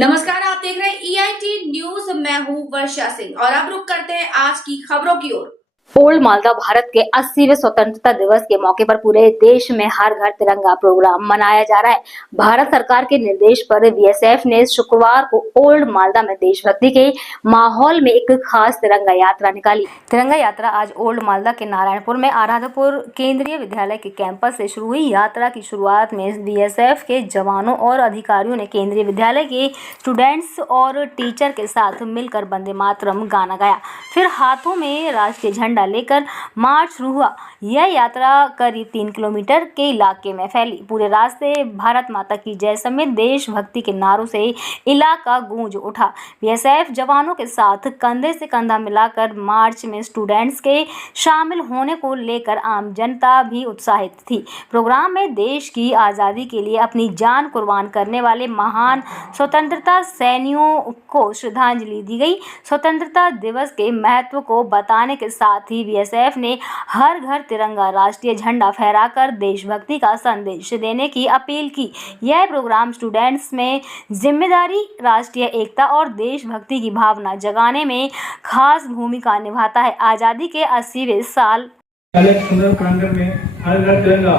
नमस्कार, आप देख रहे हैं EIT न्यूज। मैं हूं वर्षा सिंह और अब रुक करते हैं आज की खबरों की ओर। ओल्ड मालदा भारत के 80वें स्वतंत्रता दिवस के मौके पर पूरे देश में हर घर तिरंगा प्रोग्राम मनाया जा रहा है। भारत सरकार के निर्देश पर बीएसएफ ने शुक्रवार को ओल्ड मालदा में देशभक्ति के माहौल में एक खास तिरंगा यात्रा निकाली। तिरंगा यात्रा आज ओल्ड मालदा के नारायणपुर में आराधपुर केंद्रीय विद्यालय के कैंपस से शुरू हुई। यात्रा की शुरुआत में बीएसएफ के जवानों और अधिकारियों ने केंद्रीय विद्यालय के स्टूडेंट्स और टीचर के साथ मिलकर वंदे मातरम गाना गाया। फिर हाथों में राष्ट्रीय झंडा लेकर मार्च शुरू हुआ। यह यात्रा करीब 3 किलोमीटर के इलाके में फैली। पूरे रास्ते भारत माता की जय समेत देशभक्ति के नारों से इलाका गूंज उठा। बीएसएफ जवानों के साथ कंधे से कंधा मिलाकर मार्च में स्टूडेंट्स के शामिल होने को लेकर आम जनता भी उत्साहित थी। प्रोग्राम में देश की आज़ादी के लिए अपनी जान कुर्बान करने वाले महान स्वतंत्रता सैनिकों को श्रद्धांजलि दी गई। स्वतंत्रता दिवस के महत्व को बताने के साथ ही बीएसएफ ने हर घर तिरंगा राष्ट्रीय झंडा फहराकर देशभक्ति का संदेश देने की अपील की। यह प्रोग्राम स्टूडेंट्स में जिम्मेदारी, राष्ट्रीय एकता और देशभक्ति की भावना जगाने में खास भूमिका निभाता है। आजादी के 80वें साल सुंदर प्रांगण में हर घर तिरंगा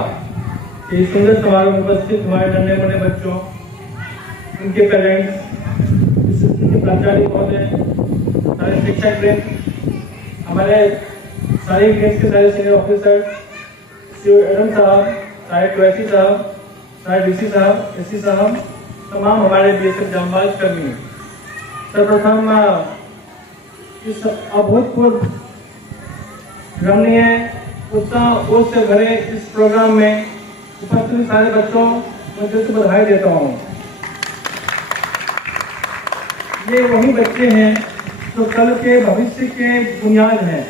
इस सुंदर समारोह में उपस्थित हमारे नन्हे मुन्ने बच्चों, उनके पेरेंट्स, उनके प्राचार्य महोदय, सारे शिक्षक वृंद, हमारे सारे गेट्स के सारे सीनियर ऑफिसर, एडम साहब, सारे ट्वेसी साहब, सारे डीसी साहब, एससी साहब, तमाम हमारे बीएसएफ जांबाज कर्मी, सर्वप्रथम इस अभूतपूर्व रमणीय उत्साह ओज से भरे इस प्रोग्राम में उपस्थित सारे बच्चों को दिल से बधाई देता हूँ। ये वही बच्चे हैं जो कल के भविष्य के बुनियाद हैं,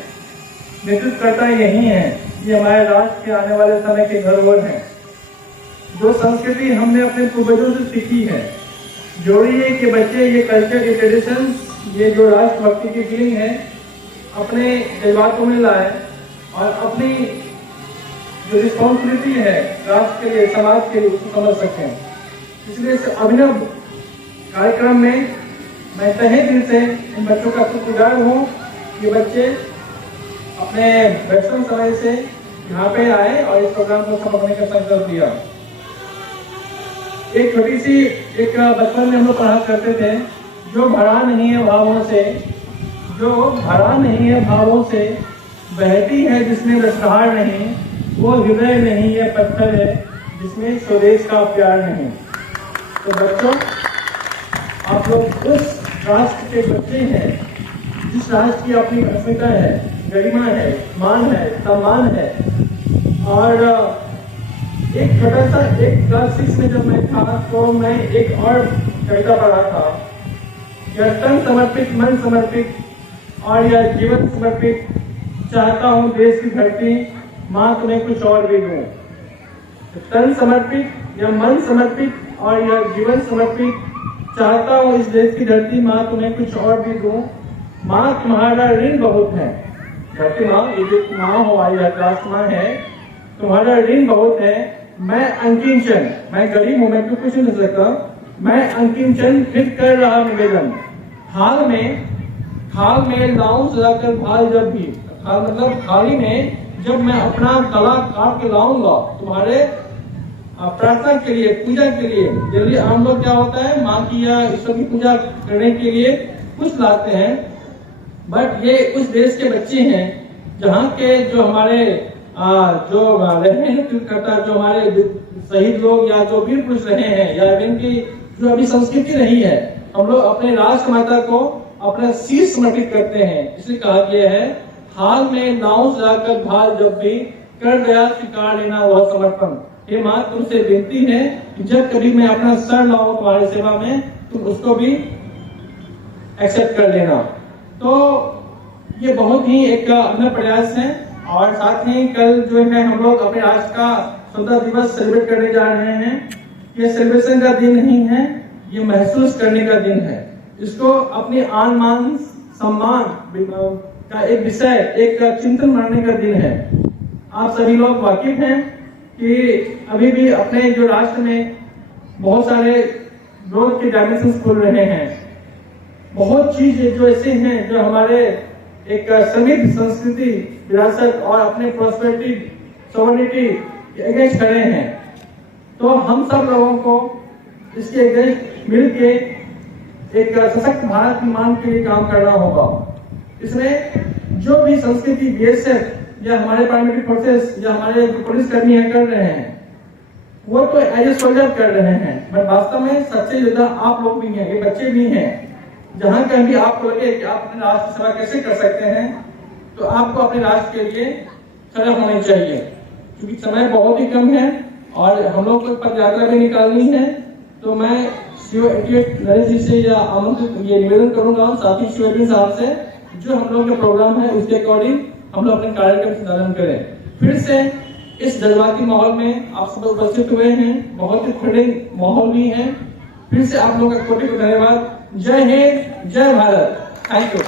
नेतृत्वकर्ता यही हैं। ये हमारे राष्ट्र के आने वाले समय के धरोहर हैं। जो संस्कृति हमने अपने पूर्वजों से सीखी है, जोड़िए कि बच्चे ये कल्चर, ये ट्रेडिशन, ये जो राष्ट्रभक्ति की फीलिंग है अपने जज्बातों में लाए और अपनी जो रिस्पॉन्सिबिलिटी है राष्ट्र के लिए, समाज के लिए, उसको समझ सकें। इसलिए इस अभिनव कार्यक्रम में मैं तहे दिल से इन बच्चों का शुक्रगुजार हूँ। ये बच्चे अपने व्यस्त समय से यहाँ पे आए और इस प्रोग्राम को सफल करने का संकल्प लिया। एक छोटी सी एक बचपन में हम लोग पढ़ा करते थे, जो भरा नहीं है भावों से, जो भरा नहीं है भावों से, बहती है जिसमें रसधार नहीं, वो हृदय नहीं है पत्थर है जिसमें स्वदेश का प्यार नहीं। तो बच्चों, आप लोग उस राष्ट्र के बच्चे हैं जिस राष्ट्र की अपनी अस्मिता है, गरिमा है, मान है, सम्मान है। और एक छोटा सा एक क्लास 6 में जब मैं था तो मैं एक और कविता पढ़ा था, यह तन समर्पित, मन समर्पित और यह जीवन समर्पित, चाहता हूँ देश की धरती माँ तुम्हें कुछ और भी दूँ। तन समर्पित या मन समर्पित और यह जीवन समर्पित, चाहता हूँ इस देश की धरती माँ तुम्हें कुछ और भी दूँ। माँ तुम्हारा ऋण बहुत है, धरती माँ, ये जो माँ हो आई क्लास माँ है, तुम्हारा ऋण बहुत है। मैं अंकिंचन, मैं गरीब हूँ, मैं तो कुछ नहीं सकता, मैं अंकिंचन फिर कर रहा निवेदन। थाल में लाऊं सजाकर भाल, जब भी थाल मतलब थाली में जब मैं अपना गला काट के लाऊंगा तुम्हारे प्रार्थना के लिए, पूजा के लिए। जल्दी आम लोग क्या होता है, माँ की या ईश्वर की पूजा करने के लिए कुछ लाते हैं, बट ये उस देश के बच्चे हैं जहाँ के जो हमारे जो रहे करता, जो हमारे शहीद लोग या जो वीर पुरुष रहे हैं या इनकी जो अभी संस्कृति रही है, हम लोग अपने राष्ट्र माता को अपना शीश समर्पित करते हैं। इसलिए कहा गया है, हाल में नाव सजाकर भाल, जब भी कर गया स्वीकार लेना वह समर्पण। ये माँ तुमसे विनती है कि जब कभी मैं अपना सर लाऊं तुम्हारी सेवा में, तुम उसको भी एक्सेप्ट कर लेना। तो ये बहुत ही एक अन्य प्रयास है। और साथ ही कल जो है हम लोग अपने राष्ट्र का स्वतंत्रता दिवस सेलिब्रेट करने जा रहे हैं। ये सेलिब्रेशन का दिन नहीं है, ये महसूस करने का दिन है। इसको अपने आन मान सम्मान का एक विषय, एक चिंतन मानने का दिन है। आप सभी लोग वाकिफ हैं कि अभी भी अपने जो राष्ट्र में बहुत सारे ग्रोथ के डायमेंशन खुल रहे हैं। बहुत चीजें जो ऐसे हैं जो हमारे एक समृद्ध संस्कृति, विरासत और अपने प्रोस्पेरिटी, सॉवरेनिटी के अगेंस्ट खड़े हैं। तो हम सब लोगों को इसके अगेंस्ट मिलके एक सशक्त भारत निर्माण के लिए काम करना होगा। इसमें जो भी संस्कृति बीएसएफ या हमारे पैरामिलिट्री फोर्सेस या हमारे पुलिस कर्मी कर रहे हैं, वो तो एज ए सोल्जर कर रहे हैं, बट वास्तव में सच्चे योद्धा आप लोग भी हैं, ये बच्चे भी हैं। जहां कहीं भी आपको लगे कि आप अपने राष्ट्र की सेवा कैसे कर सकते हैं, तो आपको अपने राष्ट्र के लिए खड़े होने चाहिए, क्योंकि समय बहुत ही कम है और हम लोग को पद यात्रा भी निकालनी है। तो मैं सीओ 88 नरेश जी से या आमंत्रित ये निवेदन करूंगा, साथ ही सीओ 88 साहब से, जो हम लोग का प्रोग्राम है उसके अकॉर्डिंग हम लोग अपने कार्यक्रम संचालन करें। फिर से इस जज्बाती माहौल में आप सब उपस्थित हुए हैं, बहुत ही खुले माहौल भी है। फिर से आप लोगों का कोटि को धन्यवाद। जय हिंद, जय भारत। Thank you.